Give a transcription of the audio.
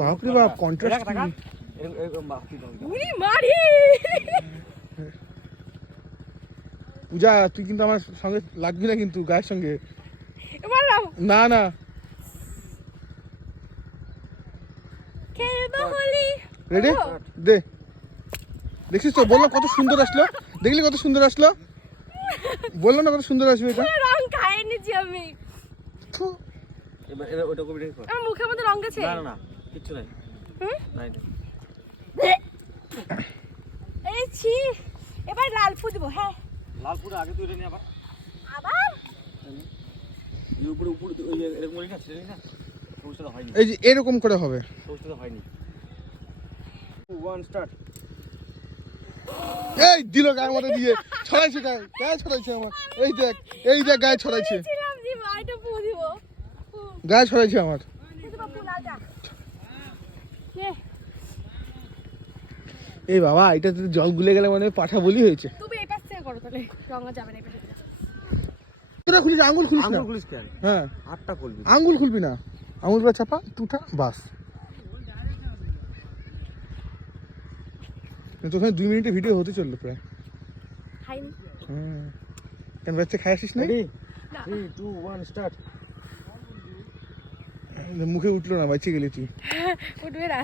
বাপ রে বাপ, কন্ট্রাস্ট পূজা, তুই কিন্তু আমার সঙ্গে লাগবি না কিন্তু, গায়ের সঙ্গে। না না, রেডি দে। দেখছিস তো, বললাম কত সুন্দর আসলো, দেখলি কত সুন্দর আসলো, বললাম না কত সুন্দর আসবে। এটা রং খাই নিছি আমি। এবার ওটা কবি রেখে আমার মুখের মধ্যে রং গেছে। না না কিচ্ছু নাই। নাই এই ছি, এবার লাল ফু দিব। হ্যাঁ, লাল পুরো আগে তুই নি আবার আবার এই উপরে উপরে ওই যে এরকম বলি না, ছেড়ে না, সমস্যা হয়নি। এই যে এরকম করে হবে, সমস্যা হয়নি। 1 স্টার্ট। এই দিল গায়ের মধ্যে দিয়ে, ছড়াইছে গায়ে ছড়াইছে আমার। এই দেখ গায়ে ছড়াইছে, ছিলাম দিব, আইটা ফু দিব। গায়ে ছড়াইছে আমার। কিন্তু বাপু লালটা কে? এই বাবা, এটা তো জল গুলে গেলে মানে পাঠা বলি হয়েছে। তুমি এই পাশ থেকে করো, তাহলে রং যাবে না এই পাশে। তোরা খুলিস, আঙ্গুল খুলিস না। আঙ্গুল খুলিস কেন? হ্যাঁ, আটটা খুলবি। আঙ্গুল খুলবি না, আঙ্গুলটা চাপা, টুটা বাস। তো ওখানে 2 মিনিটের ভিডিও হতে চললো প্রায়। খাইনি। কেন বাচ্চা খাই আসিস না? 3 2 1 স্টার্ট। মুখে উঠলো না, বাচ্চা গেলে তুই। উঠবে না।